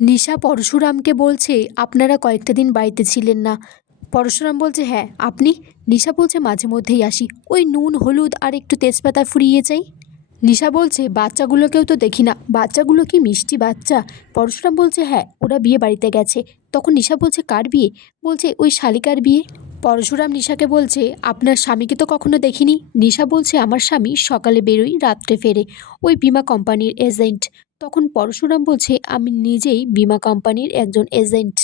নিশা পরশুরামকে বলছে, আপনারা কয়েকটা দিন বাড়িতে ছিলেন না। পরশুরাম বলছে, হ্যাঁ আপনি? নিশা বলছে, মাঝে মধ্যেই আসি, ওই নুন হলুদ আর একটু তেজপাতা ফুরিয়ে যাই। নিশা বলছে, বাচ্চাগুলোকেও তো দেখি না, বাচ্চাগুলো কি মিষ্টি বাচ্চা। পরশুরাম বলছে, হ্যাঁ ওরা বিয়ে বাড়িতে গেছে। তখন নিশা বলছে, কার বিয়ে? বলছে, ওই শালিকার বিয়ে। পরশুরাম নিশাকে বলছে, আপনার স্বামীকে তো কখনো দেখিনি। নিশা বলছে, আমার স্বামী সকালে বেরোই, রাত্রে ফেরে, ওই বীমা কোম্পানির এজেন্ট। তখন পরশুরাম বলছে, আমি নিজেই বীমা কোম্পানির একজন এজেন্ট।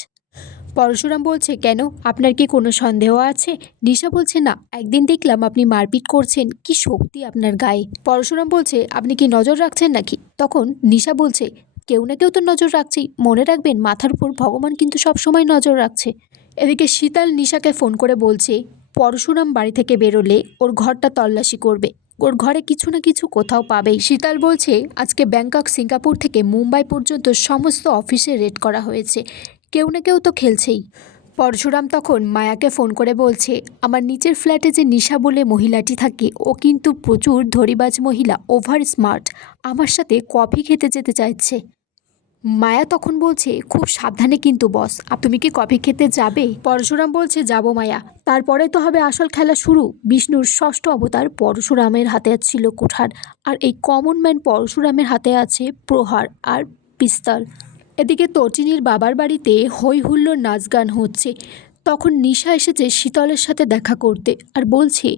পরশুরাম বলছে, কেন, আপনার কি কোনো সন্দেহ আছে? নিশা বলছে, না, একদিন দেখলাম আপনি মারপিট করছেন, কি শক্তি আপনার গায়ে। পরশুরাম বলছে, আপনি কি নজর রাখছেন নাকি? তখন নিশা বলছে, কেউ না কেউ তো নজর রাখছেই, মনে রাখবেন মাথার উপর ভগবান কিন্তু সবসময় নজর রাখছে। এদিকে শীতল নিশাকে ফোন করে বলছে, পরশুরাম বাড়ি থেকে বেরোলে ওর ঘরটা তল্লাশি করবে, ওর ঘরে কিছু না কিছু কোথাও পাবেই। শীতল বলছে, আজকে ব্যাংকক সিঙ্গাপুর থেকে মুম্বাই পর্যন্ত সমস্ত অফিসে রেড করা হয়েছে, কেউ না কেউ তো খেলছেই। পরশুরাম তখন মায়াকে ফোন করে বলছে, আমার নিচের ফ্ল্যাটে যে নিশা বলে মহিলাটি থাকে, ও কিন্তু প্রচুর ধরিবাজ মহিলা, ওভার স্মার্ট, আমার সাথে কফি খেতে যেতে চাইছে। মায়া তখন বলছে, খুব সাবধানে কিন্তু বস, তুমি কি কফি খেতে যাবে? পরশুরাম বলছে, যাব মায়া, তারপরে তো হবে আসল খেলা শুরু। বিষ্ণুর ষষ্ঠ অবতার পরশুরামের হাতে ছিল কুঠার, আর এই কমন ম্যান পরশুরামের হাতে আছে প্রহার আর পিস্তল। এদিকে তটিনীর বাবার বাড়িতে হই হুল্লোড় নাচ গান হচ্ছে। তখন নিশা এসেছে শীতলের সাথে দেখা করতে, আর বলছে,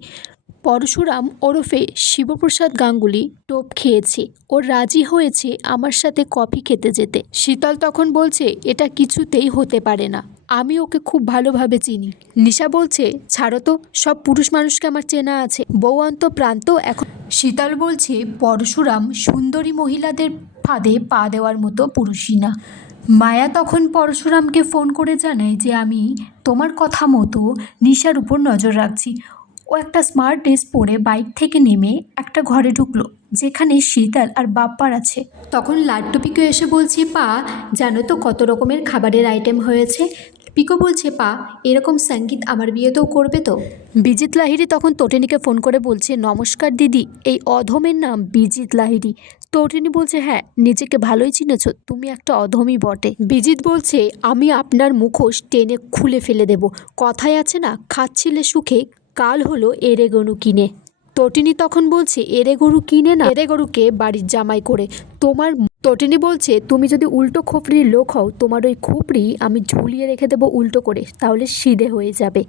পরশুরাম ওরফে শিবপ্রসাদ গাঙ্গুলি টোপ খেয়েছে, ও রাজি হয়েছে আমার সাথে কফি খেতে যেতে। শীতল তখন বলছে, এটা কিছুতেই হতে পারে না, আমি ওকে খুব ভালোভাবে চিনি। নিশা বলছে, ছাড়ো তো, সব পুরুষ মানুষকে আমার চেনা আছে, বউ অন্ত প্রান্ত এখন। শীতল বলছে, পরশুরাম সুন্দরী মহিলাদের ফাঁদে পা দেওয়ার মতো পুরুষই না। মায়া তখন পরশুরামকে ফোন করে জানায় যে, আমি তোমার কথা মতো নিশার উপর নজর রাখছি। ও একটা স্মার্ট ড্রেস পরে বাইক থেকে নেমে একটা ঘরে ঢুকলো, যেখানে শীতল আর বাপ্পার আছে। তখন লাড্ডু পিকো এসে বলছে, পা, জানো তো কত রকমের খাবারের আইটেম হয়েছে? পিকো বলছে, পা, এরকম সঙ্গীত আমার বিয়েতেও করবে তো? বিজিত লাহিড়ী তখন তটিনীকে ফোন করে বলছে, নমস্কার দিদি, এই অধমের নাম বিজিত লাহিড়ী। তটিনী বলছে, হ্যাঁ নিজেকে ভালোই চিনেছ, তুমি একটা অধমই বটে। বিজিত বলছে, আমি আপনার মুখোশ টেনে খুলে ফেলে দেব। কথায় আছে না, খাচ্ছিলে সুখে, কাল হলো এরে গরু কিনে। তটিনী তখন বলছে, এরে গরু কিনে না, এরে গরুকে বাড়ির জামাই করে তোমার। তটিনী বলছে, তুমি যদি উল্টো খোপড়ির লোক হও, তোমার ওই খোপড়ি আমি ঝুলিয়ে রেখে দেবো উল্টো করে, তাহলে সিধে হয়ে যাবে।